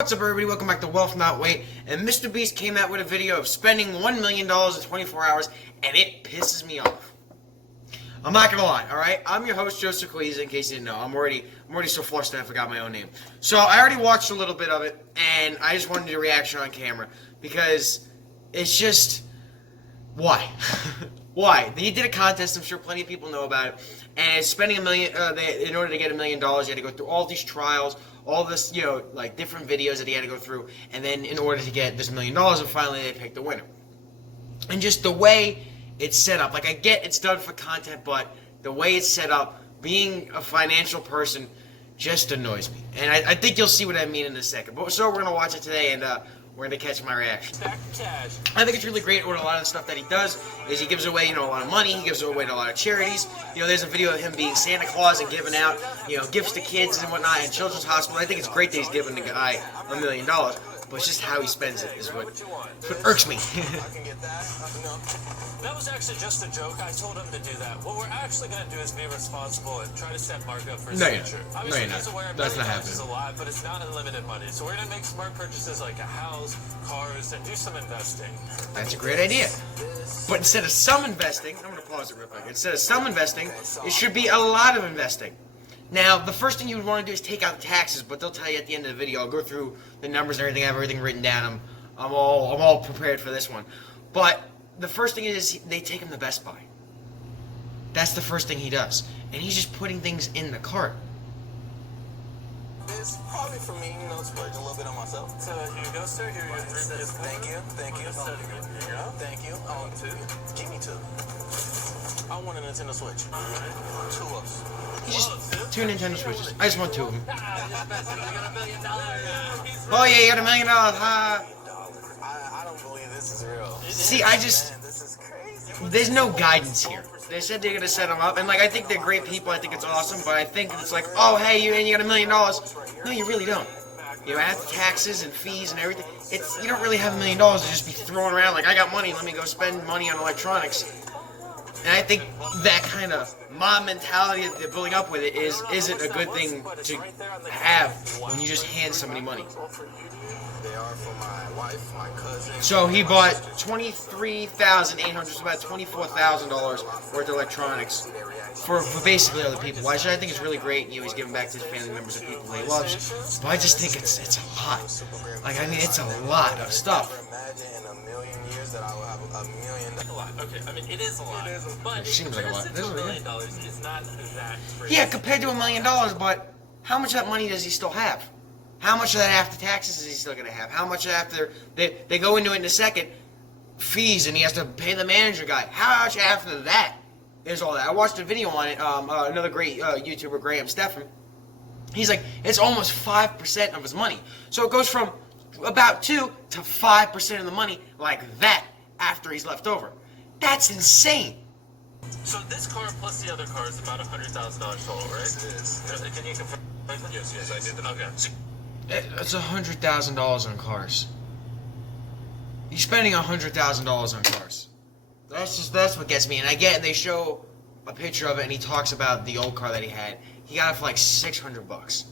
What's up, everybody? Welcome back to Wealth Not Weight. And Mr. Beast came out with a video of spending $1 million in 24 hours, and it pisses me off. I'm not gonna lie, alright? I'm your host, Joseph Coizza, in case you didn't know. I'm already so flushed that I forgot my own name. So I already watched a little bit of it, and I just wanted a reaction on camera, because it's just... why? Why? He did a contest, I'm sure plenty of people know about it, and spending $1 million, in order to get $1 million, you had to go through all these trials, all this, like different videos that he had to go through, and then in order to get this $1 million, and finally they picked the winner. And just the way it's set up, like I get it's done for content, but the way it's set up, being a financial person, just annoys me. And I think you'll see what I mean in a second. But so we're gonna watch it today, and we're going to catch my reaction. I think it's really great what a lot of the stuff that he does is he gives away, a lot of money, he gives away to a lot of charities. There's a video of him being Santa Claus and giving out, gifts to kids and whatnot in children's hospital. I think it's great that he's giving the guy $1 million, but it's just how he spends it is what irks me. That was actually just a joke. I told him to do that. What we're actually going to do is be responsible and try to set Mark up for his future. Obviously, he's aware $1 million is a lot, but it's not unlimited money. So we're going to make smart purchases like a house, cars, and do some investing. That's a great idea. But instead of some investing, I'm going to pause it real quick. Instead of some investing, it should be a lot of investing. Now, the first thing you would want to do is take out the taxes, but they'll tell you at the end of the video. I'll go through the numbers and everything. I have everything written down. I'm all prepared for this one. But the first thing is they take him to Best Buy. That's the first thing he does. And he's just putting things in the cart. It's probably for me, splurge a little bit on myself. So here you go, sir. Here you go. Thank you. Here you go. Thank you. I want two. Give me two. I want a Nintendo Switch. Two of us. He's just two Nintendo Switches. I just want two of them. Oh yeah, you got $1 million. Ha. I don't believe this is real. See, This is crazy. there's no guidance here. They said they're gonna set them up, and I think they're great people. I think it's awesome, but I think it's like, oh hey, you got $1 million. No, you really don't. After taxes and fees and everything, you don't really have $1 million to just be throwing around like I got money. Let me go spend money on electronics. And I think that kind of mob mentality that they're building up with it isn't a good thing to have when you just hand somebody money. They are for my wife, my cousin. So he bought $23,800, so about $24,000 worth of electronics for basically other people. Why should I think it's really great? He's giving back to his family members and people he loves. But I just think it's a lot. It's a lot of stuff. That I will have $1 million. A lot. Okay, it is a lot. But it seems like a lot. $1 million is not that crazy. Yeah, compared to $1 million, but how much of that money does he still have? How much of that after taxes is he still going to have? How much after, they go into it in a second, fees, and he has to pay the manager guy. How much after that is all that? I watched a video on it, another great YouTuber, Graham Stephan. He's like, it's almost 5% of his money. So it goes from about 2 to 5% of the money like that after he's left over. That's insane. So this car plus the other car is about $100,000 total, right? It is. Can you confirm? Yes, I did. Okay. That's $100,000 on cars. He's spending $100,000 on cars. That's what gets me. And I get, and they show a picture of it, and he talks about the old car that he had. He got it for like $600.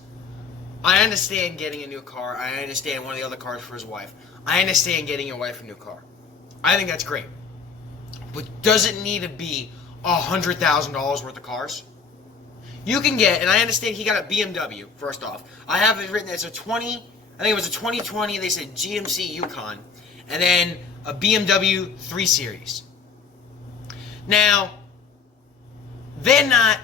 I understand getting a new car. I understand one of the other cars for his wife. I understand getting your wife a new car. I think that's great. But does it need to be $100,000 worth of cars? You can get, and I understand he got a BMW, first off. I have it written, it's a 20, I think it was a 2020, they said GMC Yukon, and then a BMW 3 Series. Now, they're not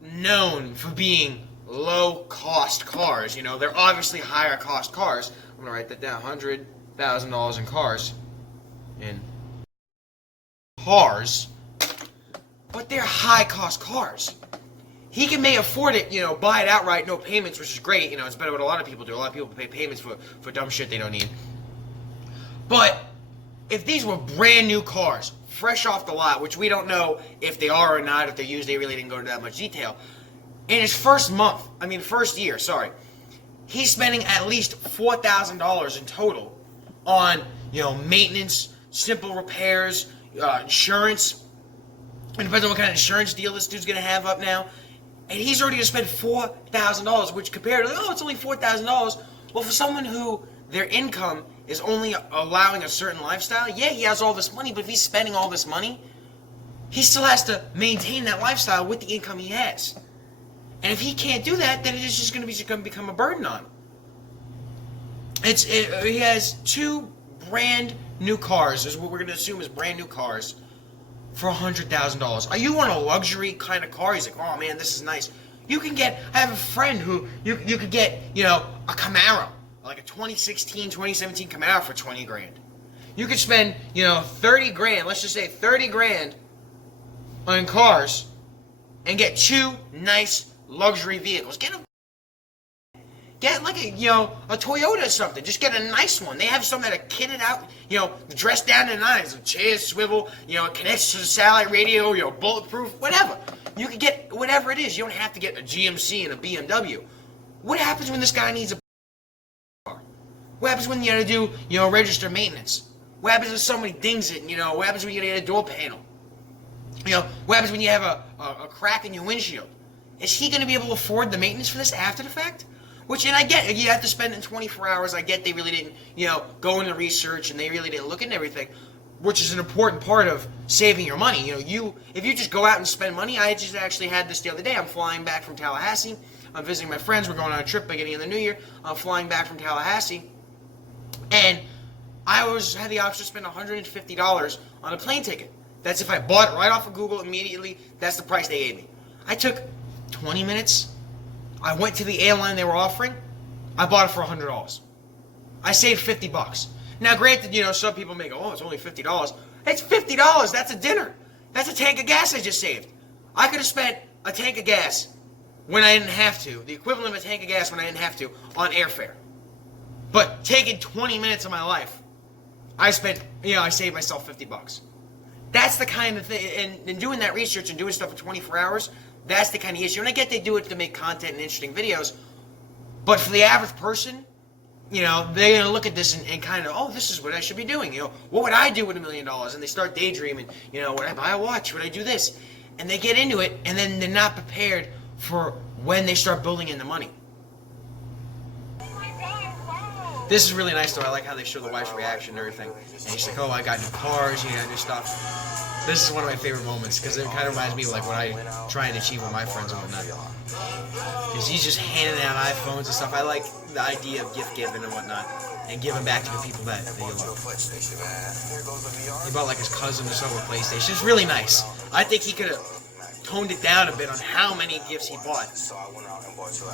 known for being low-cost cars. They're obviously higher-cost cars. I'm going to write that down, $100,000 in cars. But they're high-cost cars. He may afford it, buy it outright, no payments, which is great. It's better what a lot of people do. A lot of people pay payments for dumb shit they don't need. But if these were brand new cars, fresh off the lot, which we don't know if they are or not, if they're used, they really didn't go into that much detail. In his first year, he's spending at least $4,000 in total on, maintenance, simple repairs, insurance. It depends on what kind of insurance deal this dude's going to have up now. And he's already going to spend $4,000, which compared to, it's only $4,000. Well, for someone who their income is only allowing a certain lifestyle, yeah, he has all this money, but if he's spending all this money, he still has to maintain that lifestyle with the income he has. And if he can't do that, then it's just going to become a burden on him. He has 2 brand new cars, is what we're going to assume is brand new cars, for $100,000. Are you on a luxury kind of car? He's like, oh man, this is nice. I have a friend who, you could get, a Camaro, like a 2016, 2017 Camaro for 20 grand. You could spend, 30 grand, let's just say 30 grand on cars and get 2 nice luxury vehicles. Get like a Toyota or something. Just get a nice one. They have some that are kitted out, dressed down to the nines. Chairs swivel, it connects to the satellite radio, bulletproof, whatever. You can get whatever it is. You don't have to get a GMC and a BMW. What happens when this guy needs a car? What happens when you gotta do, register maintenance? What happens if somebody dings it? What happens when you gotta get a door panel? What happens when you have a crack in your windshield? Is he gonna be able to afford the maintenance for this after the fact? And I get, you have to spend it in 24 hours. I get they really didn't, go into research and they really didn't look into everything, which is an important part of saving your money. If you just go out and spend money, I just actually had this the other day. I'm flying back from Tallahassee. I'm visiting my friends. We're going on a trip beginning of the new year. I'm flying back from Tallahassee. And I had the option to spend $150 on a plane ticket. That's if I bought it right off of Google immediately. That's the price they gave me. I took 20 minutes. I went to the airline they were offering. I bought it for $100. I saved $50. Now, granted, some people may go, oh, it's only $50. It's $50. That's a dinner. That's a tank of gas I just saved. I could have spent a tank of gas when I didn't have to, the equivalent of a tank of gas when I didn't have to, on airfare. But taking 20 minutes of my life, I saved myself $50. That's the kind of thing, and doing that research and doing stuff for 24 hours, that's the kind of issue. And I get they do it to make content and interesting videos, but for the average person, they're going to look at this and kind of, oh, this is what I should be doing. What would I do with $1 million? And they start daydreaming, would I buy a watch? Would I do this? And they get into it, and then they're not prepared for when they start building in the money. This is really nice, though. I like how they show the wife's reaction and everything. And she's like, oh, I got new cars, new stuff. This is one of my favorite moments, because it kind of reminds me of like what I try and achieve with my friends and whatnot. Because he's just handing out iPhones and stuff. I like the idea of gift giving and whatnot, and giving back to the people that you love. He bought like his cousin or something a PlayStation. It's really nice. I think he could have toned it down a bit on how many gifts he bought.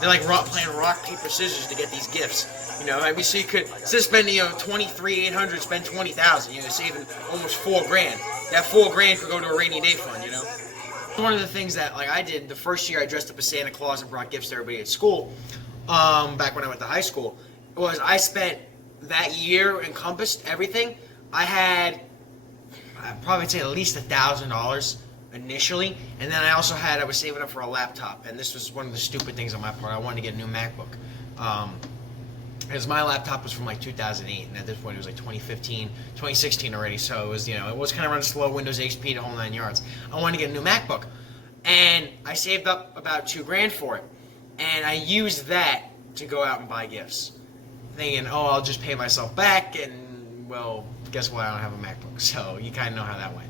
They're like playing rock, paper, scissors to get these gifts. So you could, instead of spending, $23,800, spend $20,000, saving almost $4,000. That $4,000 could go to a rainy day fund, One of the things that, I did, the first year I dressed up as Santa Claus and brought gifts to everybody at school, back when I went to high school, was I spent that year, encompassed everything, I had, I'd probably say at least $1,000 initially, and then I was saving up for a laptop, and this was one of the stupid things on my part. I wanted to get a new MacBook, because my laptop was from 2008, and at this point it was 2015, 2016 already, so it was, it was kind of running slow, Windows XP, the whole 9 yards. I wanted to get a new MacBook, and I saved up about $2,000 for it, and I used that to go out and buy gifts, thinking, oh, I'll just pay myself back, and, well, guess what, I don't have a MacBook, so you kind of know how that went.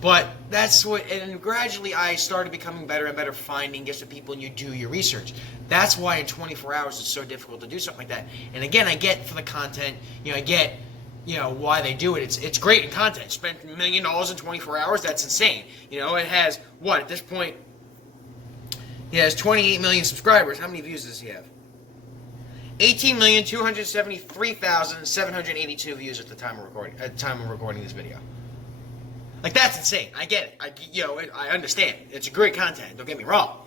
But that's and gradually I started becoming better and better finding gifts to people, and you do your research. That's why in 24 hours it's so difficult to do something like that. And again, I get for the content, I get, why they do it. It's great in content. Spent $1 million in 24 hours, that's insane. It has, at this point, he has 28 million subscribers. How many views does he have? 18,273,782 views at the time of recording this video. That's insane. I get it. I understand. It's great content. Don't get me wrong.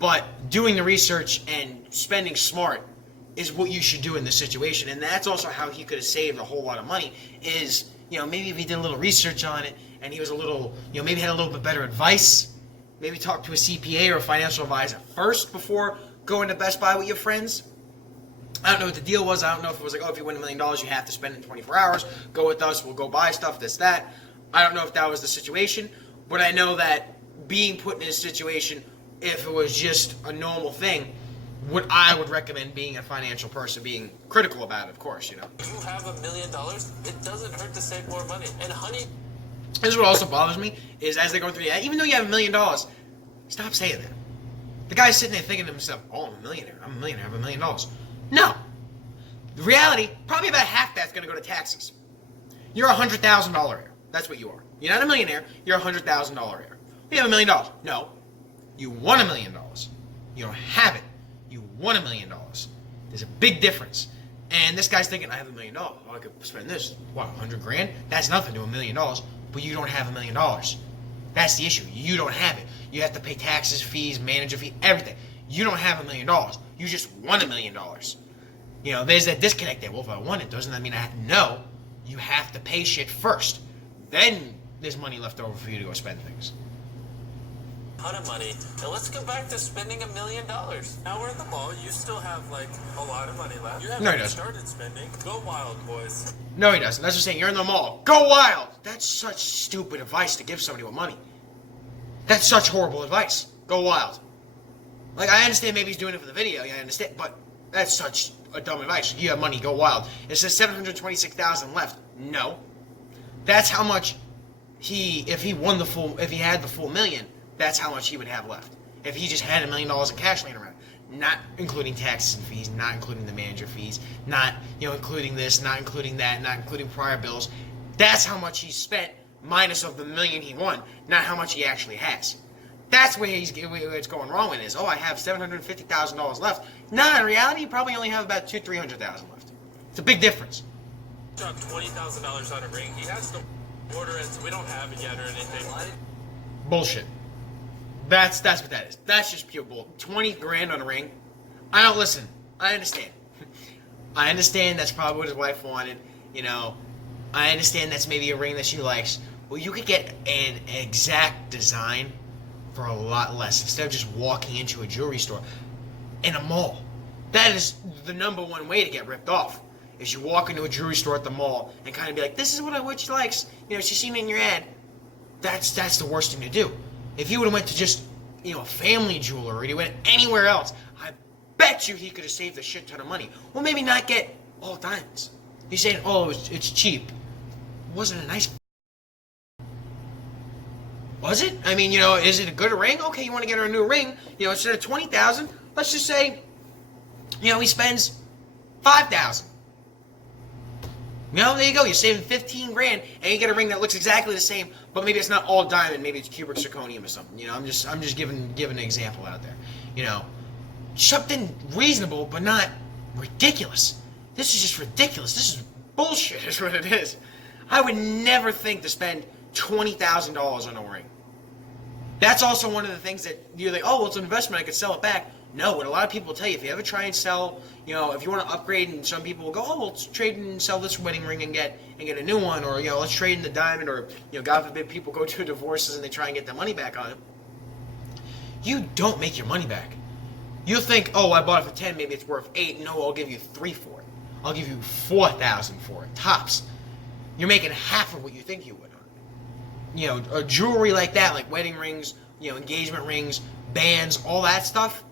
But doing the research and spending smart is what you should do in this situation. And that's also how he could have saved a whole lot of money is, maybe if he did a little research on it and he was a little, maybe had a little bit better advice, maybe talk to a CPA or a financial advisor first before going to Best Buy with your friends. I don't know what the deal was. I don't know if it was if you win $1 million, you have to spend it in 24 hours. Go with us. We'll go buy stuff, this, that. I don't know if that was the situation, but I know that being put in a situation, if it was just a normal thing, what I would recommend being a financial person, being critical about it, of course, you know. If you have $1 million, it doesn't hurt to save more money. And honey... This is what also bothers me, is as they go through the ad, even though you have $1 million, stop saying that. The guy's sitting there thinking to himself, oh, I'm a millionaire, I have $1 million. No. The reality, probably about half that's going to go to taxes. You're a $100,000 heir. That's what you are. You're not a millionaire, you're a $100,000 heir. You have $1 million. No. You won $1 million. You don't have it. You won $1 million. There's a big difference. And this guy's thinking, I have $1 million. Oh, I could spend this. What, 100 grand? That's nothing to $1 million. But you don't have $1 million. That's the issue. You don't have it. You have to pay taxes, fees, manager fee, everything. You don't have $1 million. You just won $1 million. You know, there's that disconnect there. Well, if I won it, doesn't that mean I have to? No. You have to pay shit first. Then there's money left over for you to go spend things. Ton of money. Now let's go back to spending $1 million. Now we're at the mall. You still have like a lot of money left. You haven't started spending. Go wild, boys. No, he doesn't. That's just saying you're in the mall. Go wild. That's such stupid advice to give somebody with money. That's such horrible advice. Go wild. Like, I understand maybe he's doing it for the video. Yeah, I understand, but that's such a dumb advice. You have money. Go wild. It says $726,000 left. No. That's how much if he had the full million. That's how much he would have left. If he just had $1 million in cash laying around. Not including taxes and fees, not including the manager fees, not, including this, not including that, not including prior bills. That's how much he spent minus of the $1 million he won, not how much he actually has. That's where it's going wrong with it is, I have $750,000 left. Nah, in reality, you probably only have about $300,000 left. It's a big difference. Dropped $20,000 on a ring. He has to order it, so we don't have it yet or anything. Bullshit. That's what that is. That's just pure bull. 20 grand on a ring. I don't listen. I understand. I understand that's probably what his wife wanted. I understand that's maybe a ring that she likes. Well, you could get an exact design for a lot less instead of just walking into a jewelry store in a mall. That is the number one way to get ripped off. Is you walk into a jewelry store at the mall and kind of be like, this is what she likes. She's seen it in your ad. That's the worst thing to do. If you would have went to just, a family jeweler or you went anywhere else, I bet you he could have saved a shit ton of money. Well, maybe not get all diamonds. He's saying, it's cheap. Wasn't a nice... Was it? I mean, is it a good ring? Okay, you want to get her a new ring. Instead of $20,000, let's just say, he spends $5,000. There you go. You're saving 15 grand, and you get a ring that looks exactly the same, but maybe it's not all diamond. Maybe it's cubic zirconium or something. I'm just giving an example out there. Something reasonable, but not ridiculous. This is just ridiculous. This is bullshit. Is what it is. I would never think to spend $20,000 on a ring. That's also one of the things that you're like, it's an investment. I could sell it back. No, what a lot of people will tell you, if you ever try and sell, if you want to upgrade, and some people will go, let's trade and sell this wedding ring and get a new one, or let's trade in the diamond, or God forbid people go to divorces and they try and get their money back on it. You don't make your money back. You'll think, I bought it for 10, maybe it's worth 8. No, I'll give you 3 for it. I'll give you 4,000 for it, tops. You're making half of what you think you would on it. A jewelry like that, like wedding rings, engagement rings, bands, all that stuff.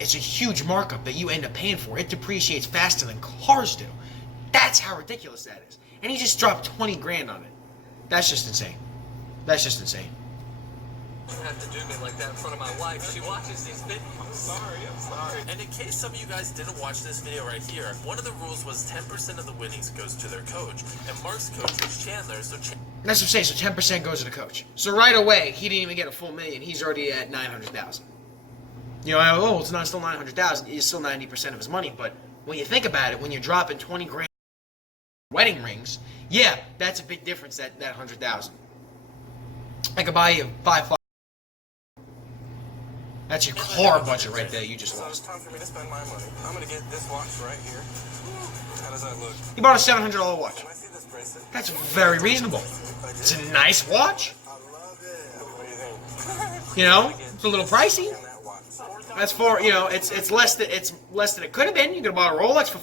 It's a huge markup that you end up paying for. It depreciates faster than cars do. That's how ridiculous that is. And he just dropped 20 grand on it. That's just insane. That's just insane. You don't have to do me like that in front of my wife. She watches these videos. I'm sorry. And in case some of you guys didn't watch this video right here, one of the rules was 10% of the winnings goes to their coach. And Mark's coach was Chandler, so that's what I'm saying. So 10% goes to the coach. So right away, he didn't even get a full million. He's already at 900,000. It's not still 900,000. It's still 90% of his money. But when you think about it, when you're dropping 20 grand wedding rings, yeah, that's a big difference. That 100,000. I could buy you 5. That's your car budget right there. You just lost. So it's time for me to spend my money. I'm gonna get this watch right here. How does that look? You bought a $700 watch. Can I see this bracelet? That's very reasonable. It's a nice watch. I love it. What do you think? It's a little pricey. That's for it's less than it could have been. You could have bought a Rolex for,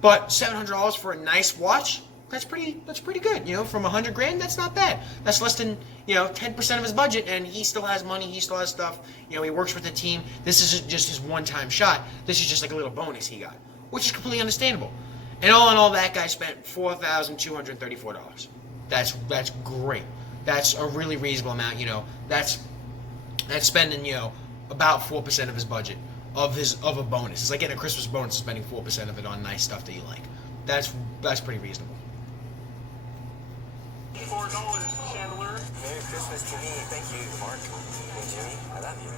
but $700 for a nice watch. that's pretty good. You know, from 100 grand, that's not bad. That's less than, you know, 10% of his budget, and he still has money, he still has stuff. You know, he works with the team. This isn't just his one-time shot. This is just like a little bonus he got, which is completely understandable. And all in all, that guy spent $4,234. That's great. That's a really reasonable amount. You know, that's spending, you know, about 4% of his budget of a bonus. It's like getting a Christmas bonus and spending 4% of it on nice stuff that you like. That's pretty reasonable. $4, Chandler. Merry Christmas to me. Thank you, Mark. And Jimmy, I love you.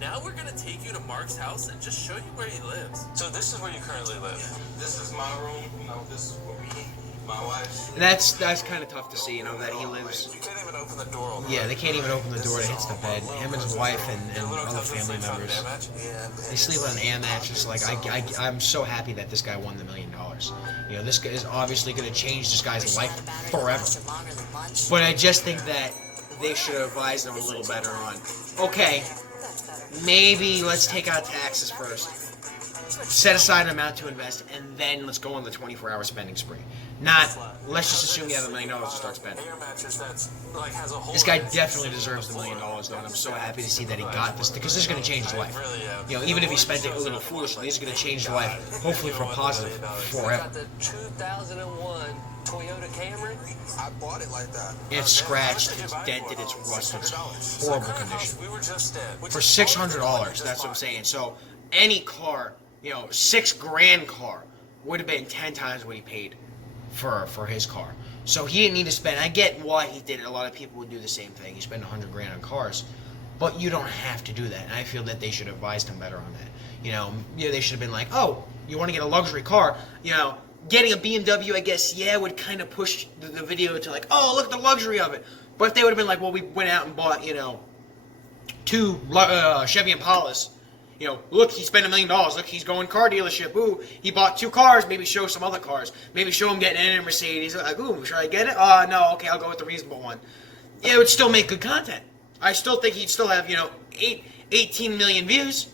Now we're gonna take you to Mark's house and just show you where he lives. So this is where you currently live. This is my room. You know, this is where me, my wife. And that's kind of tough to see, you know, that he lives. You can't even open the door. Yeah, they can't even open the door that hits the bed. Him and his wife and other family members. They sleep on an air mattress. Like I'm so happy that this guy won the $1 million. You know, this guy is obviously going to change this guy's life forever. But I just think that they should have advised him a little better on, okay, maybe let's take out taxes first, set aside an amount to invest, and then let's go on the 24-hour spending spree. Not, let's just assume you have $1 million to start spending. This guy definitely deserves the $1 million, though, and I'm so happy to see that he got this, because this is going to change his life. You know, even if he spent it a little foolishly, this is going to change his life, hopefully for positive, forever. The 2001 Toyota Camry. I bought it like that. It's scratched, it's dented, it's rusted, it's horrible condition. For $600, that's what I'm saying. So any car, you know, $6,000 car would have been 10 times what he paid for his car. So he didn't need to spend. I get why he did it. A lot of people would do the same thing. You spend $100,000 on cars, but you don't have to do that. And I feel that they should have advised him better on that. You know, they should have been like, oh, you want to get a luxury car? You know, getting a BMW, I guess, yeah, would kind of push the video to like, oh, look at the luxury of it. But if they would have been like, well, we went out and bought, you know, 2 Chevy Impalas. You know, look, he spent $1 million. Look, he's going car dealership. Ooh, he bought 2 cars. Maybe show some other cars. Maybe show him getting in a Mercedes. Like, ooh, should I get it? No, okay, I'll go with the reasonable one. It would still make good content. I still think he'd still have, you know, 18 million views.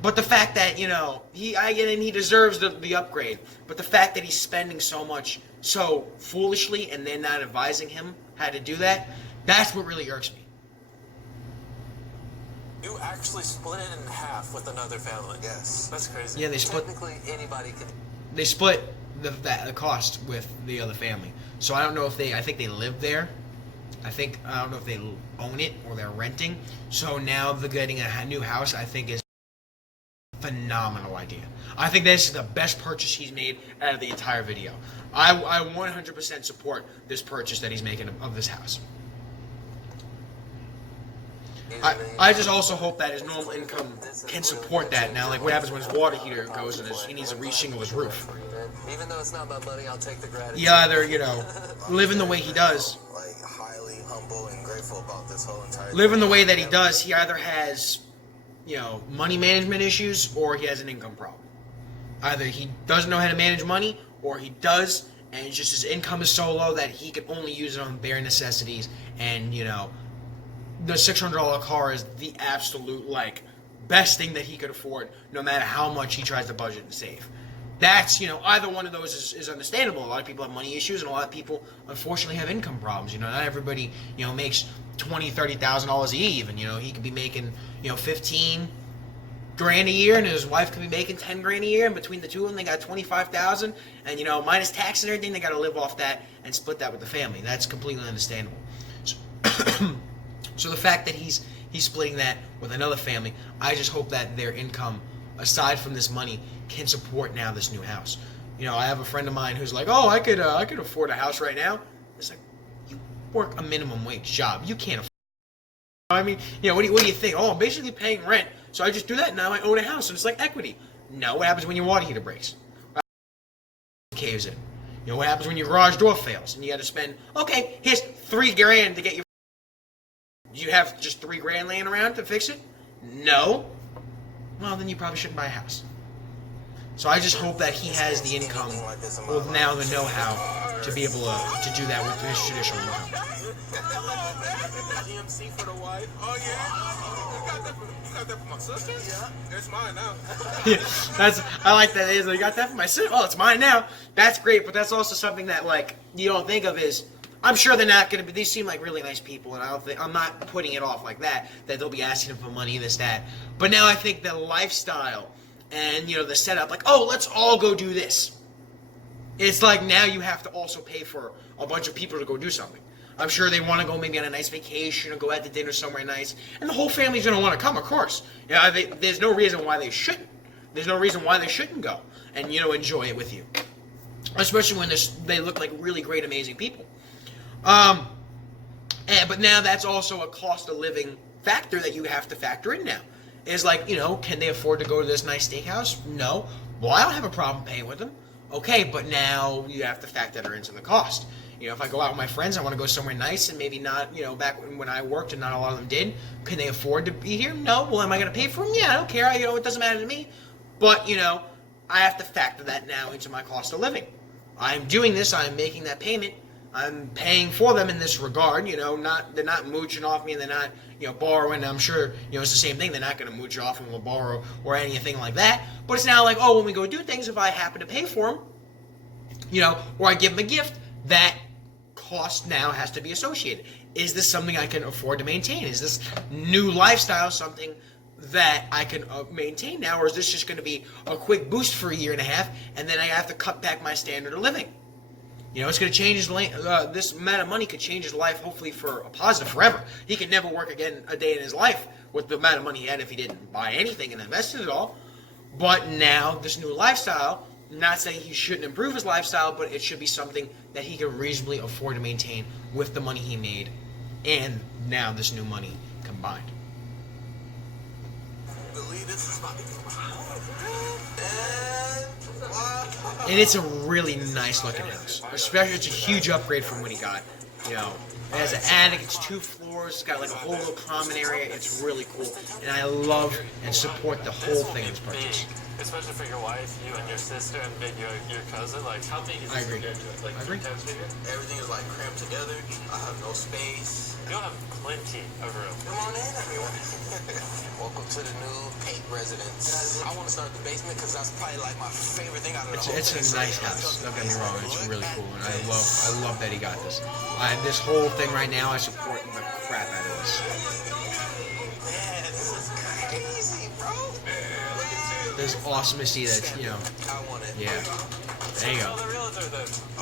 But the fact that, you know, he deserves the upgrade. But the fact that he's spending so much so foolishly and they're not advising him how to do that, that's what really irks me. You actually split it in half with another family. Yes. That's crazy. Yeah, they split. Technically, anybody can. They split the cost with the other family. So I don't know if I think they live there. I don't know if they own it or they're renting. So now they're getting a new house, I think is a phenomenal idea. I think this is the best purchase he's made out of the entire video. I 100% support this purchase that he's making of this house. I just also hope that his normal income can support that. Now, like, what happens when his water heater goes and he needs to re-shingle his roof? Even though it's not my money, I'll take the gratitude. He either, you know, living the way he does, Like, highly humble and grateful about this whole entire living the way that he does, he either has, you know, money management issues or he has an income problem. Either he doesn't know how to manage money or he does, and it's just his income is so low that he can only use it on bare necessities, and, you know, the $600 car is the absolute, like, best thing that he could afford, no matter how much he tries to budget and save. That's, you know, either one of those is understandable. A lot of people have money issues, and a lot of people, unfortunately, have income problems. You know, not everybody, you know, makes $20,000, $30,000 a year even. You know, he could be making, you know, $15,000 a year, and his wife could be making $10,000 a year, and between the two of them, they got $25,000, and, you know, minus tax and everything, they got to live off that and split that with the family. That's completely understandable. So the fact that he's splitting that with another family, I just hope that their income, aside from this money, can support now this new house. You know, I have a friend of mine who's like, oh, I could afford a house right now. It's like, you work a minimum wage job. You can't afford it. I mean, you know, what do you think? Oh, I'm basically paying rent, so I just do that, and now I own a house, and it's like equity. No, what happens when your water heater breaks? Caves in. You know, what happens when your garage door fails, and you got to spend, okay, here's $3,000 to get your. Do you have just $3,000 laying around to fix it? No. Well, then you probably shouldn't buy a house. So I just hope that he has the income, or now the know-how, to be able to do that with his traditional income. GMC for the wife. Oh yeah. You got that for my sister? Yeah. It's mine now. I like that. You got that for my sister? Oh, it's mine now. That's great, but that's also something that like you don't think of is. I'm sure they're not going to be. These seem like really nice people, and I'm not putting it off like that. That they'll be asking them for money, this, that. But now I think the lifestyle and the setup, like, oh, let's all go do this. It's like now you have to also pay for a bunch of people to go do something. I'm sure they want to go maybe on a nice vacation or go out to dinner somewhere nice, and the whole family's going to want to come, of course. There's no reason why they shouldn't. There's no reason why they shouldn't go and enjoy it with you, especially when they look like really great, amazing people. But now that's also a cost of living factor that you have to factor in now. Is like, can they afford to go to this nice steakhouse? No. Well, I don't have a problem paying with them. Okay, but now you have to factor that into the cost. If I go out with my friends, I want to go somewhere nice and maybe not, back when I worked and not a lot of them did. Can they afford to be here? No. Well, am I going to pay for them? Yeah, I don't care. It doesn't matter to me. But, I have to factor that now into my cost of living. I'm doing this. I'm making that payment. I'm paying for them in this regard, they're not mooching off me and they're not, borrowing. I'm sure, it's the same thing. They're not going to mooch off and will borrow or anything like that. But it's now like, oh, when we go do things, if I happen to pay for them, or I give them a gift, that cost now has to be associated. Is this something I can afford to maintain? Is this new lifestyle something that I can maintain now? Or is this just going to be a quick boost for a year and a half and then I have to cut back my standard of living? It's going to change his life. This amount of money could change his life, hopefully for a positive forever. He could never work again a day in his life with the amount of money he had if he didn't buy anything and invest it all. But now, this new lifestyle, not saying he shouldn't improve his lifestyle, but it should be something that he can reasonably afford to maintain with the money he made and now this new money combined. And it's a really nice looking house. Especially, it's a huge upgrade from what he got. It has an attic, it's 2 floors, it's got like a whole little common area. It's really cool. And I love and support the whole thing in this purchase. Especially for your wife, you and your sister, and maybe your cousin. Like, how big is this compared to it? Like, 3 times bigger? Everything is like cramped together. I have no space. You'll have plenty of room. Come on in, everyone. Welcome to the new Pate residence. I want to start the basement because that's probably like my favorite thing out of the whole thing. It's a nice house. Don't get me wrong. It's really cool, and I love that he got this. This whole thing right now, I support the crap out of this. Man, this is crazy, bro. It's awesome to see that. I want it. Yeah. There you go.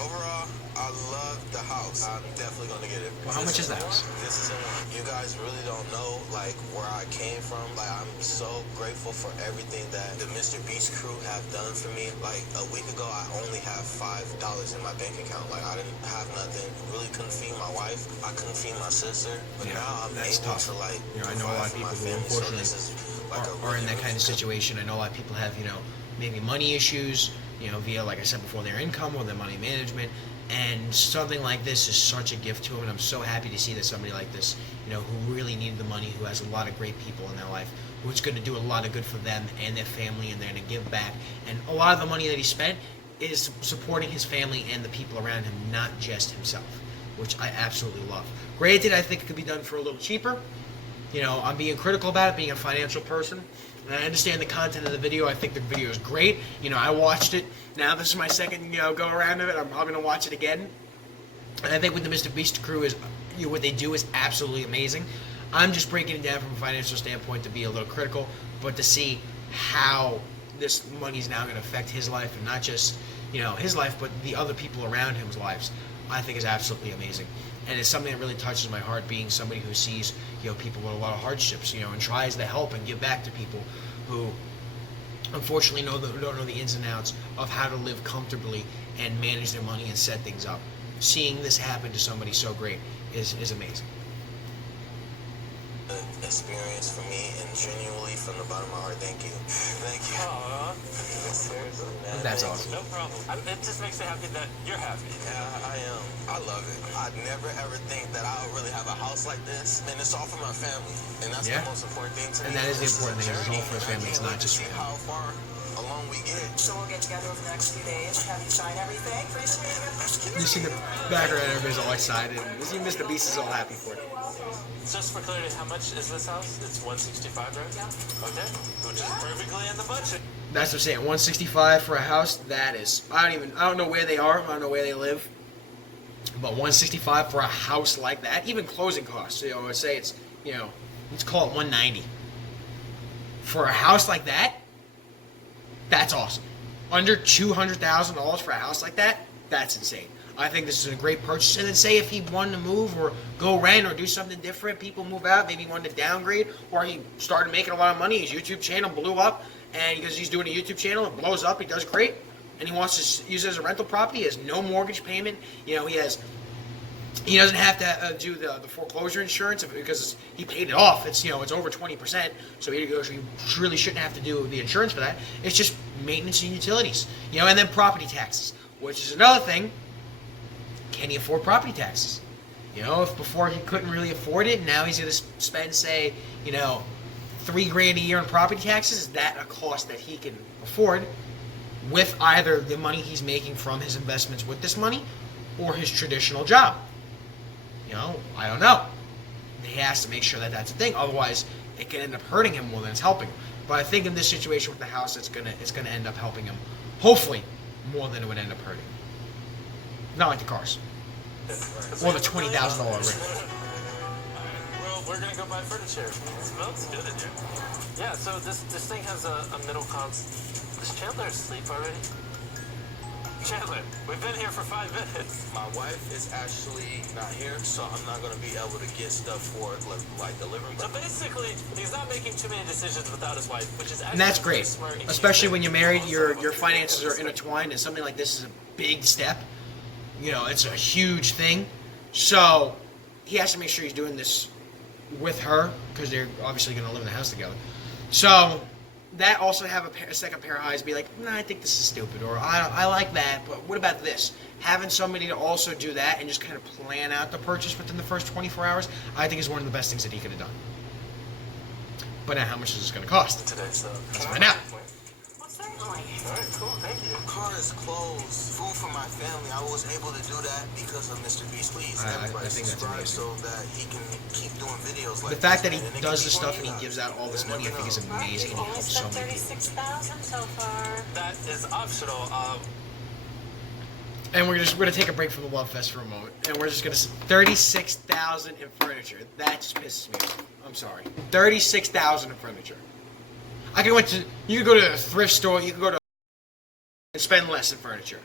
Overall, I love the house. I'm definitely gonna get it. Well, how much is the house? This is you guys really don't know like where I came from. Like I'm so grateful for everything that the Mr. Beast crew have done for me. Like a week ago, I only had $5 in my bank account. Like I didn't have nothing. Really couldn't feed my wife. I couldn't feed my sister. But now I'm able to like. I know a lot of people who unfortunately are in that kind of situation. I know a lot of people have maybe money issues. Via, like I said before, their income or their money management. And something like this is such a gift to them. And I'm so happy to see that somebody like this, who really needed the money, who has a lot of great people in their life, who's going to do a lot of good for them and their family, and they're going to give back. And a lot of the money that he spent is supporting his family and the people around him, not just himself, which I absolutely love. Granted, I think it could be done for a little cheaper. I'm being critical about it, being a financial person. And I understand the content of the video. I think the video is great. I watched it. Now this is my second, go around of it. I'm probably going to watch it again. And I think what the Mr. Beast crew is, what they do is absolutely amazing. I'm just breaking it down from a financial standpoint to be a little critical, but to see how this money is now going to affect his life, and not just, his life, but the other people around him's lives, I think is absolutely amazing. And it's something that really touches my heart, being somebody who sees, people with a lot of hardships, and tries to help and give back to people who unfortunately don't know the ins and outs of how to live comfortably and manage their money and set things up. Seeing this happen to somebody so great is amazing. Experience for me, and genuinely from the bottom of my heart, thank you. Thank you. Aww. Seriously, man. That's awesome. No problem. It just makes me happy that you're happy. Yeah, I am. I love it. I'd never ever think that I would really have a house like this, and it's all for my family, and that's the most important thing to me. And that is the important thing. It's all for his family. It's not just for him. How far along when we get. So we'll get together over the next few days and have you sign everything. You see the background, everybody's all excited. You see Mr. Beast is all happy for it. Just for clarity, how much is this house? It's 165, right? Yeah. Okay, which is perfectly in the budget. That's what I'm saying. 165 for a house. That is. I don't know where they are. I don't know where they live. But 165 for a house like that, even closing costs. You know, let's say it's, you know, let's call it 190 for a house like that. That's awesome. Under $200,000 for a house like that. That's insane. I think this is a great purchase. And then say if he wanted to move or go rent or do something different, people move out, maybe he wanted to downgrade, or he started making a lot of money, his YouTube channel blew up, and because he's doing a YouTube channel, it blows up, he does great, and he wants to use it as a rental property, he has no mortgage payment, you know, he doesn't have to do the foreclosure insurance because he paid it off. It's, you know, it's over 20%, so he really shouldn't have to do the insurance for that. It's just maintenance and utilities, you know, and then property taxes, which is another thing. Can he afford property taxes? You know, if before he couldn't really afford it, now he's going to spend, say, you know, $3,000 a year in property taxes. Is that a cost that he can afford with either the money he's making from his investments with this money or his traditional job? You know, I don't know. He has to make sure that that's a thing. Otherwise, it can end up hurting him more than it's helping him. But I think in this situation with the house, it's gonna end up helping him, hopefully, more than it would end up hurting him. Not like the cars. Or the $20,000 ring. Well, we're gonna go buy furniture. It smells good in here. Yeah, so this thing has a middle console. Is Chandler asleep already? Chandler, we've been here for 5 minutes. My wife is actually not here, so I'm not going to be able to get stuff for like delivering. So basically, he's not making too many decisions without his wife, which is actually and that's great. Smart. Especially when you're married, your finances are intertwined, and something like this is a big step. You know, it's a huge thing. So he has to make sure he's doing this with her because they're obviously going to live in the house together. So that also have a second pair of eyes be like, nah, I think this is stupid, or I like that, but what about this? Having somebody to also do that and just kind of plan out the purchase within the first 24 hours, I think is one of the best things that he could have done. But now, how much is this going to cost? Today, so let's find out. Certainly. All right, cool, thank you. Car is clothes, food for my family. I was able to do that because of Mr. Beast. Please, everybody subscribe so that he can keep doing videos like the fact this, that he does this stuff and he gives out all this money, I think is amazing, and he helps so many people. $36,000 so far. That is optional. And we're gonna take a break from the Love Fest for a moment, and we're just gonna $36,000 in furniture. That just pisses me off. I'm sorry, $36,000 in furniture. You could go to a thrift store, you could go to and spend less in furniture.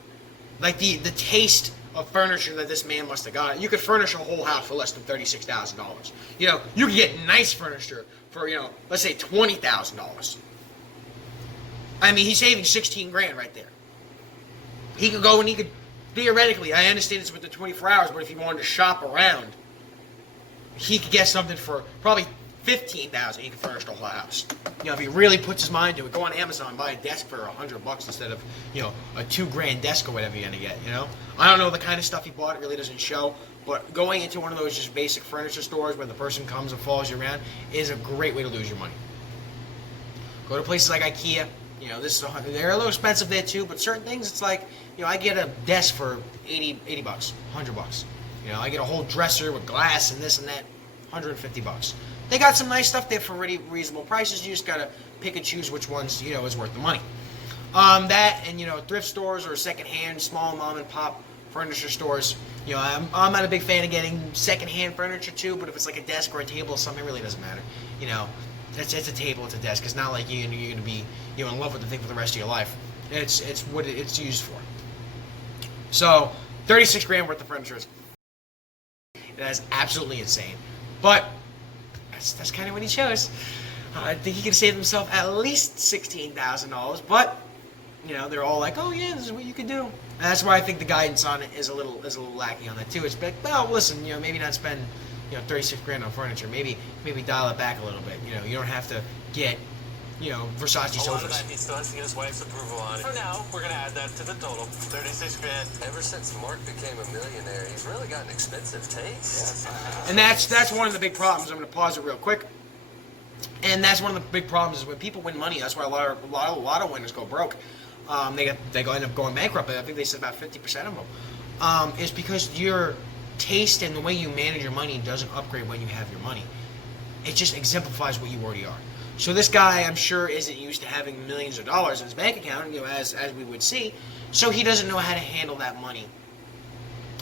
Like the taste of furniture that this man must have got. You could furnish a whole house for less than $36,000. You know, you could get nice furniture for, you know, let's say $20,000. I mean, he's saving $16,000 right there. He could go and he could, theoretically, I understand it's with the 24 hours, but if he wanted to shop around, he could get something for probably $15,000. He could furnish the whole house. You know, if he really puts his mind to it, go on Amazon and buy a desk for $100 instead of, you know, a $2,000 desk or whatever you're gonna get. You know, I don't know the kind of stuff he bought. It really doesn't show. But going into one of those just basic furniture stores where the person comes and follows you around is a great way to lose your money. Go to places like IKEA. You know, they're a little expensive there too, but certain things, it's like, you know, I get a desk for $80, $100. You know, I get a whole dresser with glass and this and that, $150. They got some nice stuff there for really reasonable prices. You just gotta pick and choose which ones, you know, is worth the money. That and, you know, thrift stores or secondhand, small mom and pop furniture stores. You know, I'm not a big fan of getting secondhand furniture too, but if it's like a desk or a table or something, it really doesn't matter. You know, it's a table, it's a desk. It's not like you're gonna be, you know, in love with the thing for the rest of your life. It's what it's used for. So, $36,000 worth of furniture is absolutely insane. But that's kind of what he chose. I think he could have saved himself at least $16,000, but you know, they're all like, "Oh yeah, this is what you can do." And that's why I think the guidance on it is a little lacking on that too. It's like, well, listen, you know, maybe not spend, you know, $36,000 on furniture. Maybe dial it back a little bit. You know, you don't have to get, you know, Versace sofas. A lot of that he still has to get his wife's approval on it. For now, we're gonna add that to the total, $36,000. Ever since Mark became a millionaire, he's really got an expensive taste. And that's one of the big problems. I'm gonna pause it real quick. And that's one of the big problems is when people win money. That's why a lot of winners go end up going bankrupt. I think they said about 50% of them is because your taste and the way you manage your money doesn't upgrade when you have your money. It just exemplifies what you already are. So this guy, I'm sure, isn't used to having millions of dollars in his bank account, as we would see. So he doesn't know how to handle that money.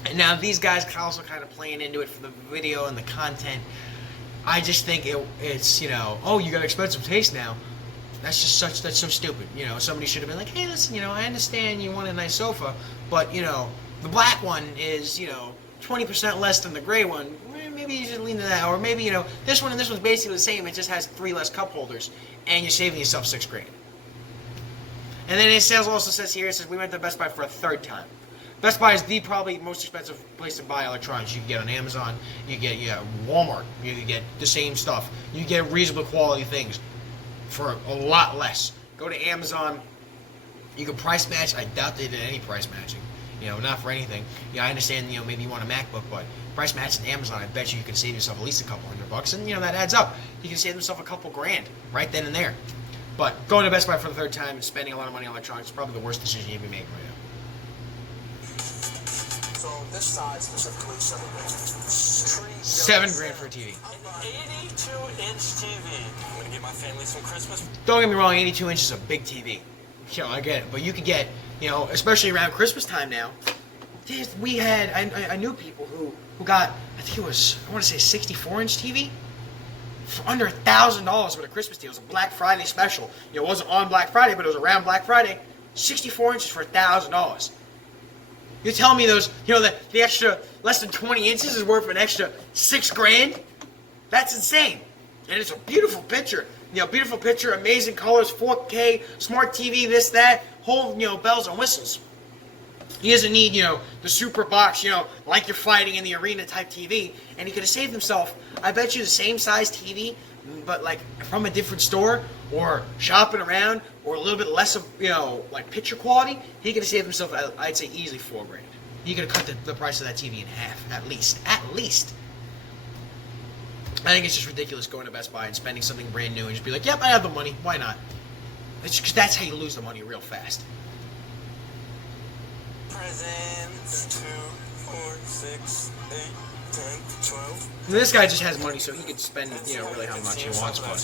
And now these guys also kind of playing into it for the video and the content. I just think it's, oh, you got expensive taste now. That's so stupid. Somebody should have been like, hey, listen, I understand you want a nice sofa, but, the black one is, 20% less than the gray one. Maybe you should lean to that. Or maybe, this one and this one's basically the same. It just has 3 less cup holders, and you're saving yourself $6,000. And then it also says here, it says we went to Best Buy for a 3rd time. Best Buy is the probably most expensive place to buy electronics. You can get on Amazon, you get Walmart, you can get the same stuff. You get reasonable quality things for a lot less. Go to Amazon, you can price match. I doubt they did any price matching. Not for anything. Yeah, I understand, maybe you want a MacBook, but price match at Amazon, I bet you can save yourself at least a couple $100, and that adds up. You can save yourself a couple grand right then and there. But going to Best Buy for the 3rd time and spending a lot of money on electronics is probably the worst decision you can make right now. So this side specifically $7,000 for a TV. An 82-inch TV. I'm gonna get my family some Christmas. Don't get me wrong, 82 inches is a big TV. I get it, but you could get, especially around Christmas time now. I knew people who got, I think it was, I want to say 64-inch TV for under $1,000 with a Christmas deal. It was a Black Friday special. It wasn't on Black Friday, but it was around Black Friday. 64 inches for $1,000. You're telling me those, the extra less than 20 inches is worth an extra $6,000? That's insane. And it's a beautiful picture. Beautiful picture, amazing colors, 4K, smart TV, this, that, whole, bells and whistles. He doesn't need, the super box, like you're fighting in the arena type TV. And he could have saved himself, I bet you, the same size TV, but like from a different store or shopping around or a little bit less of, like picture quality. He could have saved himself, I'd say, easily $4,000. He could have cut the price of that TV in half, at least. At least. I think it's just ridiculous going to Best Buy and spending something brand new and just be like, yep, I have the money. Why not? It's because that's how you lose the money real fast. Presents 2, 4, 6, 8, 10, 12. This guy just has money, so he could spend, really how much he wants. But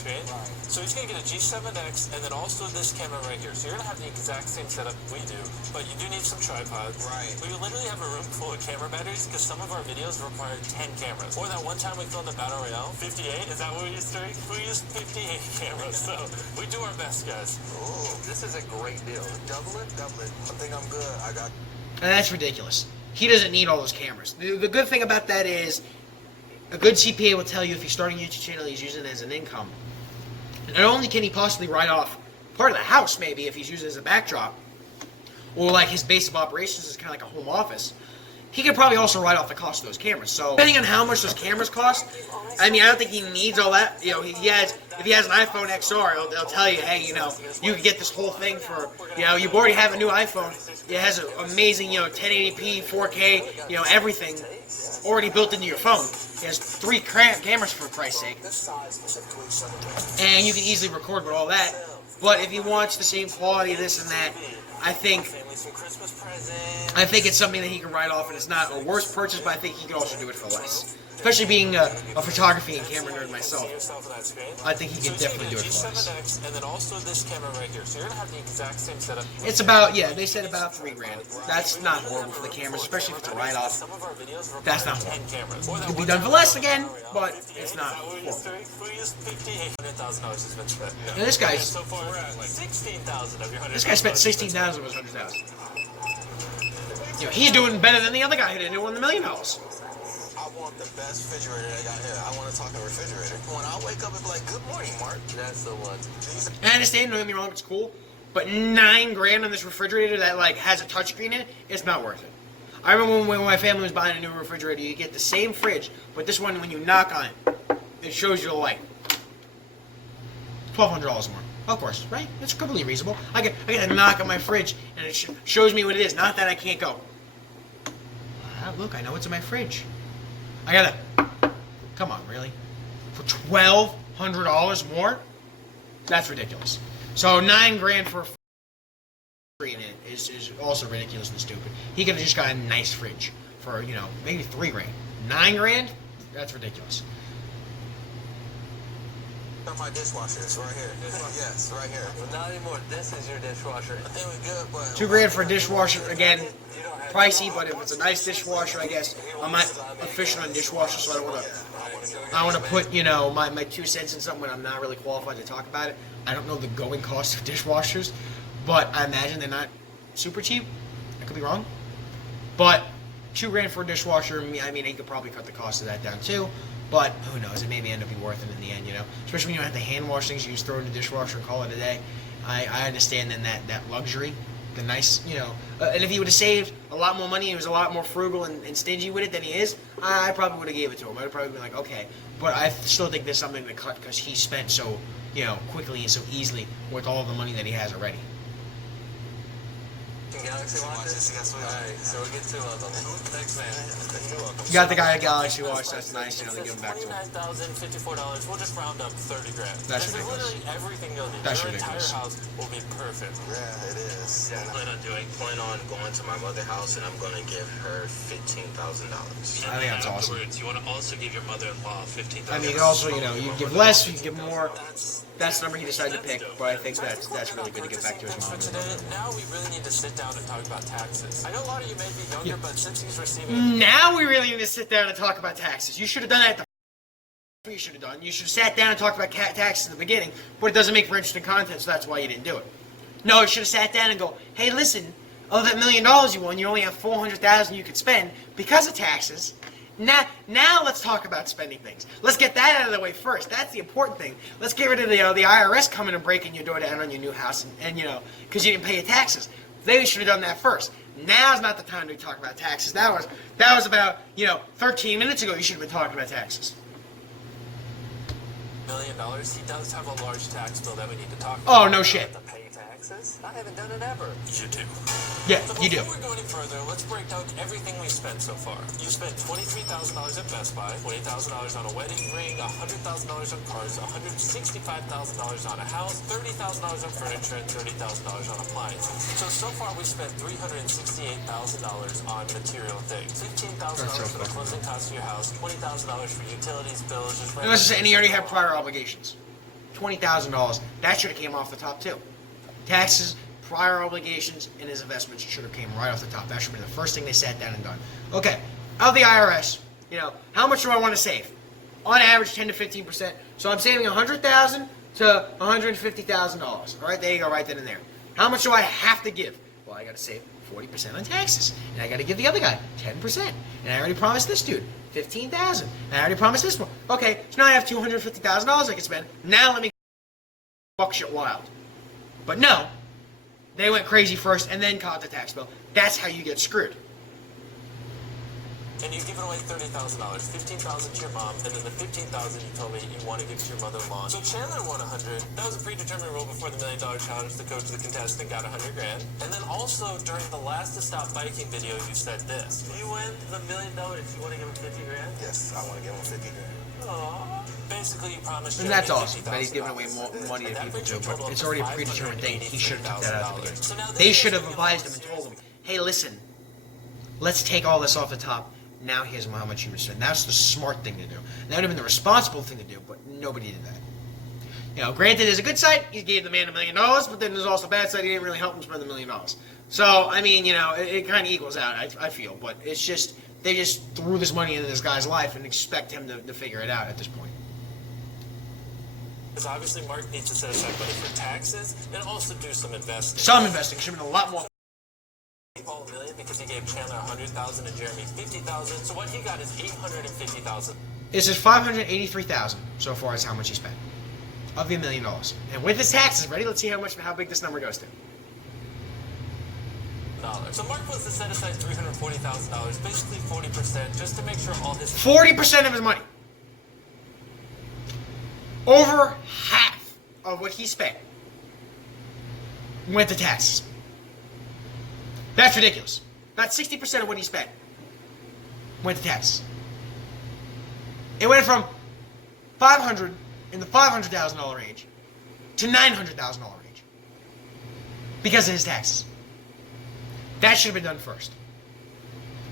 so he's going to get a G7X and then also this camera right here. So you're going to have the exact same setup we do, but you do need some tripods. Right. We literally have a room full of camera batteries because some of our videos require 10 cameras. Or that one time we filmed the Battle Royale, 58, is that what we used to do? We used 58 cameras, so we do our best, guys. Ooh, this is a great deal. Double it. I think I'm good. I got. and that's ridiculous. He doesn't need all those cameras. The good thing about that is a good CPA will tell you if he's starting a YouTube channel, he's using it as an income. Not only can he possibly write off part of the house, maybe, if he's using it as a backdrop, or like his base of operations is kind of like a home office, he could probably also write off the cost of those cameras. So depending on how much those cameras cost, I mean, I don't think he needs all that. You know, if he has an iPhone XR, they'll tell you, hey, you can get this whole thing for, you already have a new iPhone. It has an amazing, 1080p, 4K, everything already built into your phone. It has 3 cameras, for Christ's sake. And you can easily record with all that. But if he wants the same quality, this and that, I think it's something that he can write off, and it's not a worse purchase, but I think he can also do it for less. Especially being a photography and camera nerd myself, I think he can definitely do it for less. And then also this camera right here. So you're gonna have the exact same setup. It's about, they said about $3,000. That's not horrible for the cameras, especially if it's a write-off. That's not horrible. It could be done for less again, but it's not horrible. And this guy spent $16,000 of his $100,000. He's doing better than the other guy who didn't win the $1 million. I want the best refrigerator they got here. I want to talk a refrigerator. When I wake up and be like, good morning, Mark. That's the one. I understand, don't get me wrong, it's cool, but $9,000 on this refrigerator that has a touchscreen in it, it's not worth it. I remember when my family was buying a new refrigerator, you get the same fridge, but this one, when you knock on it, it shows you a light. $1,200 more. Of course, right? It's completely reasonable. I get a knock on my fridge, and it shows me what it is. Not that I can't go. Look, I know what's in my fridge. Come on, really? For $1,200? $100 more. That's ridiculous. So $9 grand for a in it is also ridiculous and stupid. He could have just got a nice fridge for, you know, maybe $3 grand. $9 grand? That's ridiculous. My dishwasher is right here. Yes, right here. But not anymore. This is your dishwasher. I think we're good, but $2 grand for a dishwasher, again, pricey, but if it's a nice dishwasher, I guess I'm not efficient on dishwasher, so I want to put, you know, my 2 cents in something when I'm not really qualified to talk about it. I don't know the going cost of dishwashers, but I imagine they're not super cheap. I could be wrong, but $2 grand for a dishwasher, I mean, he could probably cut the cost of that down too. But who knows? It may end up being worth it in the end, you know. Especially when you don't have to hand wash things, you just throw it in the dishwasher and call it a day. I understand then that luxury, the nice, you know. And if he would have saved a lot more money, he was a lot more frugal and stingy with it than he is, I probably would have gave it to him. I would have probably been like, okay. But I still think there's something to cut because he spent so, you know, quickly and so easily with all the money that he has already. Galaxy Watches? Alright, so we'll get 2 of them. Thanks, man. You're welcome. You got the guy at Galaxy Watch. That's nice. You know, they give him back to him. $29,054. We'll just round up 30 grand. That's this is ridiculous. literally everything you'll need. That's Your ridiculous. entire house will be perfect. Yeah, it is. Yeah. Plan on going to my mother's house, and I'm going to give her $15,000. I think that's awesome. You want to also give your mother-in-law $15,000. I mean, also, you know, you give less, you give more. That's the number he decided to pick, but I think that's really good to get back to his mom. Now we really need to sit down and talk about taxes. I know a lot of you may be younger, but since he's receiving... Now we really need to sit down and talk about taxes. You should have done that at the you should have done. You should have sat down and talked about taxes in the beginning, but it doesn't make for interesting content, so that's why you didn't do it. No, you should have sat down and go, hey, listen, of that $1 million you won, you only have $400,000 you could spend because of taxes. Now let's talk about spending things. Let's get that out of the way first. That's the important thing. Let's get rid of the IRS coming and breaking your door down on your new house, and you know, because you didn't pay your taxes. They should have done that first. Now's not the time to talk about taxes. That was about, you know, 13 minutes ago. You should have been talking about taxes. $1 million, he does have a large tax bill that we need to talk Oh, about. no shit. To pay taxes? I haven't done it ever. You do. Yeah, So you do. before we go any further, let's break down everything we spent so far. You spent $23,000 at Best Buy, $20,000 on a wedding ring, $100,000 on cars, $165,000 on a house, $30,000 on furniture, and $30,000 on appliances. So far we spent $368,000 on material things. $15,000 for the closing costs of your house, $20,000 for utilities, bills, just And let's just say, and he already had prior obligations. $20,000. That should have came off the top too. Taxes, prior obligations, and his investments should have came right off the top. That should be the first thing they sat down and done. Okay, of the IRS, you know, how much do I want to save? On average, 10 to 15%. So I'm saving $100,000 to $150,000. All right, there you go, right then and there. How much do I have to give? Well, I got to save 40% on taxes, and I got to give the other guy 10%. And I already promised this dude $15,000, and I already promised this one. Okay, so now I have $250,000 I can spend. Now let me fuck shit wild. But no, they went crazy first and then caught the tax bill. That's how you get screwed. And you've given away $30,000, $15,000 to your mom, and then the $15,000 you told me you want to give to your mother-in-law. So Chandler won $100. That was a predetermined rule before the $1 Million Challenge. The coach of the contestant got $100 grand. And then also during the last to stop biking video, you said this: you win the $1 million. You want to give him 50 grand? Yes, I want to give him 50 grand. Aww. Basically, you promised. And that's awesome that he's giving away more money to people too, but it's already a predetermined thing. He should have took that out at the beginning. They should have advised him and told him, hey, listen, let's take all this off the top. Now here's how much you would spend. That's the smart thing to do. That would have been the responsible thing to do, but nobody did that. You know, granted, there's a good side. He gave the man $1 million, but then there's also a bad side. He didn't really help him spend the $1 million. So, I mean, you know, it kind of equals out, I feel. But it's just, they just threw this money into this guy's life and expect him to figure it out at this point. Because obviously Mark needs to set aside money for taxes and also do some investing. Some investing should have been a lot more. $1 million because he gave Chandler $100,000 and Jeremy $50,000. So what he got is $850,000. This is $583,000 so far as how much he spent of the $1 million. And with his taxes ready, let's see how big this number goes to. So Mark wants to set aside $340,000, basically 40%, just to make sure all his 40% of his money. Over half of what he spent went to taxes. That's ridiculous. Not 60% of what he spent went to taxes. It went from $500 in the $500,000 range to $900,000 range because of his taxes. That should have been done first.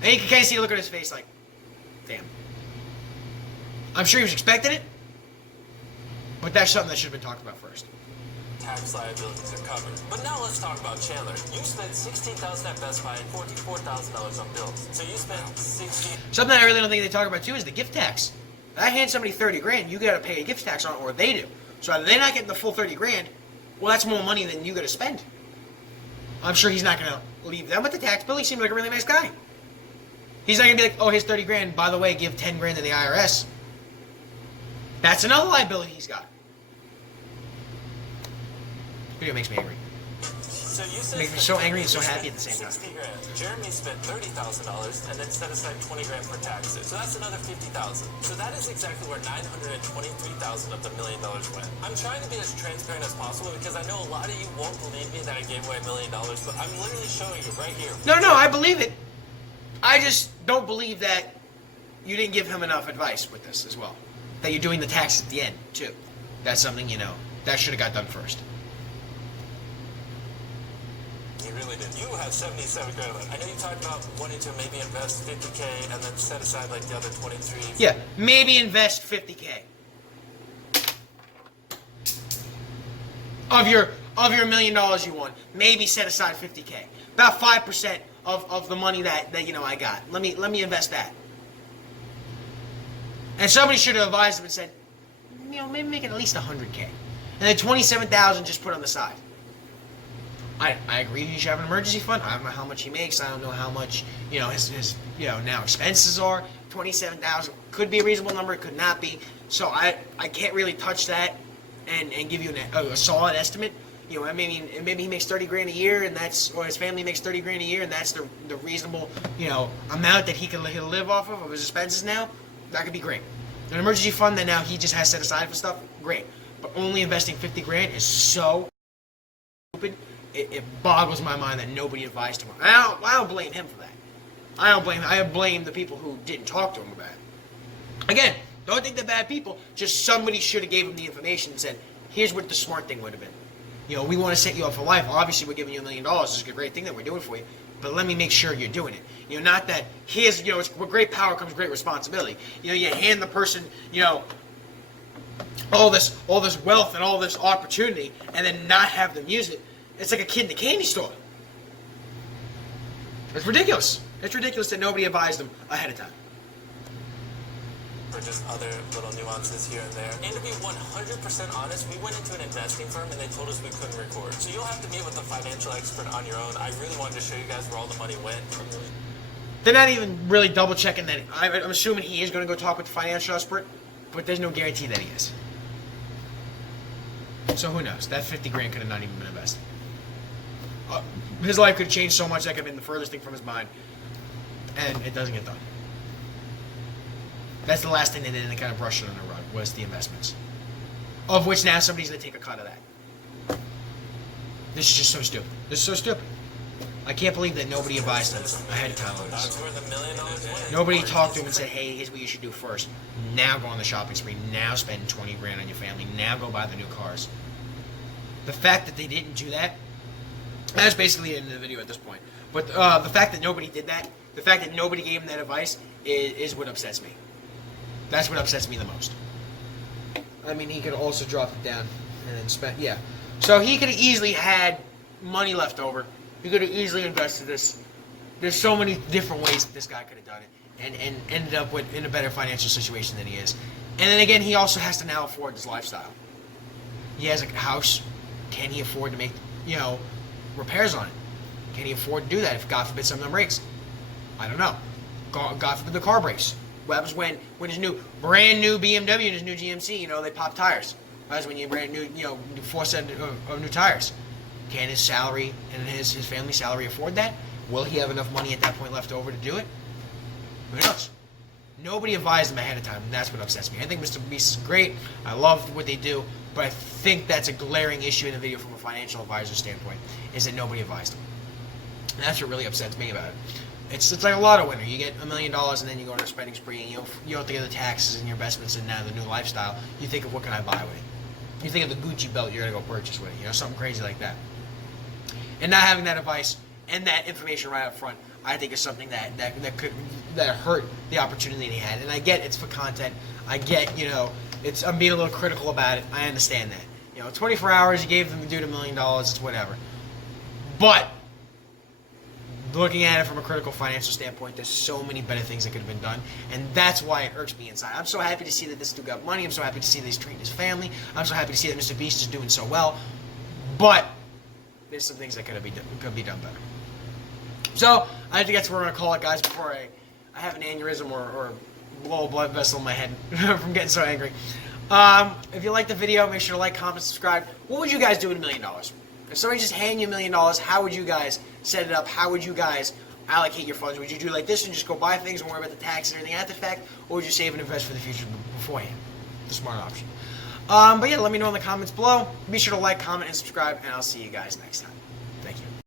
And you can kind of see a look on his face like, damn. I'm sure he was expecting it, but that's something that should have been talked about first. Tax liabilities are covered. But now let's talk about Chandler. You spent $16,000 at Best Buy and $44,000 on bills. So you spent $16,000. Something I really don't think they talk about too is the gift tax. If I hand somebody $30,000, you got to pay a gift tax on it, or they do. So either they're not getting the full $30,000, well, that's more money than you got to spend. I'm sure he's not going to leave them with the tax bill. He seems like a really nice guy. He's not going to be like, oh, here's $30,000. By the way, give $10,000 to the IRS. That's another liability he's got. Video makes me angry. So you said Makes me so angry and so happy at the same time. $60,000. Jeremy spent $30,000 and then set aside $20,000 for taxes. So that's another $50,000. So that is exactly where $923,000 of the $1 million went. I'm trying to be as transparent as possible because I know a lot of you won't believe me that I gave away $1 million, but I'm literally showing you right here. No, I believe it. I just don't believe that you didn't give him enough advice with this as well. That you're doing the tax at the end, too. That's something, that should have got done first. You really did. You have $77,000 left. I know you talked about wanting to maybe invest $50,000 and then set aside like the other $23,000. Yeah, maybe invest $50,000. Of your $1 million you won, maybe set aside $50,000. About 5% of the money that I got. Let me invest that. And somebody should have advised him and said, maybe make it at least $100,000. And then $27,000 just put on the side. I agree you should have an emergency fund. I don't know how much he makes. I don't know how much, his now expenses are. $27,000 could be a reasonable number. It could not be. So I can't really touch that and give you a solid estimate. Maybe he makes $30,000 a year, or his family makes $30,000 a year, and that's the reasonable, amount that he'll live off of his expenses now. That could be great. An emergency fund that now he just has set aside for stuff, great. But only investing $50,000 is so stupid. It boggles my mind that nobody advised him. I don't blame him for that. I blame the people who didn't talk to him about it. Again, don't think they're bad people. Just somebody should have gave him the information and said, here's what the smart thing would have been. We want to set you up for life. Obviously, we're giving you $1 million. This is a great thing that we're doing for you. But let me make sure you're doing it. Not that here's, with great power comes great responsibility. You hand the person, all this wealth and all this opportunity, and then not have them use it. It's like a kid in a candy store. It's ridiculous. It's ridiculous that nobody advised them ahead of time. Or just other little nuances here and there. And to be 100% honest, we went into an investing firm and they told us we couldn't record. So you'll have to meet with a financial expert on your own. I really wanted to show you guys where all the money went. They're not even really double checking that. I'm assuming he is going to go talk with the financial expert, but there's no guarantee that he is. So who knows? That $50,000 could have not even been invested. His life could have changed so much that could have been the furthest thing from his mind, and it doesn't get done. That's the last thing they did, and they kind of brushed it on the rug, was the investments. Of which now somebody's going to take a cut of that. This is just so stupid. This is so stupid. I can't believe that nobody advised him ahead of time on this. Nobody talked to him and said, hey, here's what you should do first. Now go on the shopping spree. Now spend $20,000 on your family. Now go buy the new cars. The fact that they didn't do that, that's basically the end of the video at this point. But the fact that nobody did that, the fact that nobody gave him that advice is what upsets me. That's what upsets me the most. I mean, he could also drop it down and then spend, yeah. So he could have easily had money left over. He could have easily invested this. There's so many different ways that this guy could have done it and ended up in a better financial situation than he is. And then again, he also has to now afford this lifestyle. He has a house. Can he afford to make, repairs on it? Can he afford to do that if, God forbid, some of them breaks? I don't know. God forbid the car breaks. What happens when his brand new BMW and his new GMC, they pop tires? That's when you brand new, 4 set of new tires. Can his salary and his family salary afford that? Will he have enough money at that point left over to do it? Who knows? Nobody advised him ahead of time, and that's what upsets me. I think Mr. Beast is great. I love what they do, but I think that's a glaring issue in the video from a financial advisor standpoint, is that nobody advised him. And that's what really upsets me about it. It's like a lotto winner. You get $1 million and then you go on a spending spree and you don't think of the taxes and your investments and now the new lifestyle. You think of what can I buy with it. You think of the Gucci belt you're gonna go purchase with it. Something crazy like that. And not having that advice and that information right up front, I think is something that hurt the opportunity he had. And I get it's for content. I get I'm being a little critical about it. I understand that. 24 hours you gave the dude $1 million. It's whatever. But looking at it from a critical financial standpoint, there's so many better things that could have been done, and that's why it irks me inside. I'm so happy to see that this dude got money. I'm so happy to see that he's treating his family. I'm so happy to see that Mr. Beast is doing so well. But there's some things that could be done better. So I think that's what we're gonna call it, guys. Before I have an aneurysm or blow a blood vessel in my head from getting so angry. If you like the video, make sure to like, comment, subscribe. What would you guys do with $1 million? If somebody just hand you $1 million, how would you guys set it up? How would you guys allocate your funds? Would you do like this and just go buy things and worry about the tax and everything after the fact? Or would you save and invest for the future beforehand? The smart option. But yeah, let me know in the comments below. Be sure to like, comment, and subscribe, and I'll see you guys next time.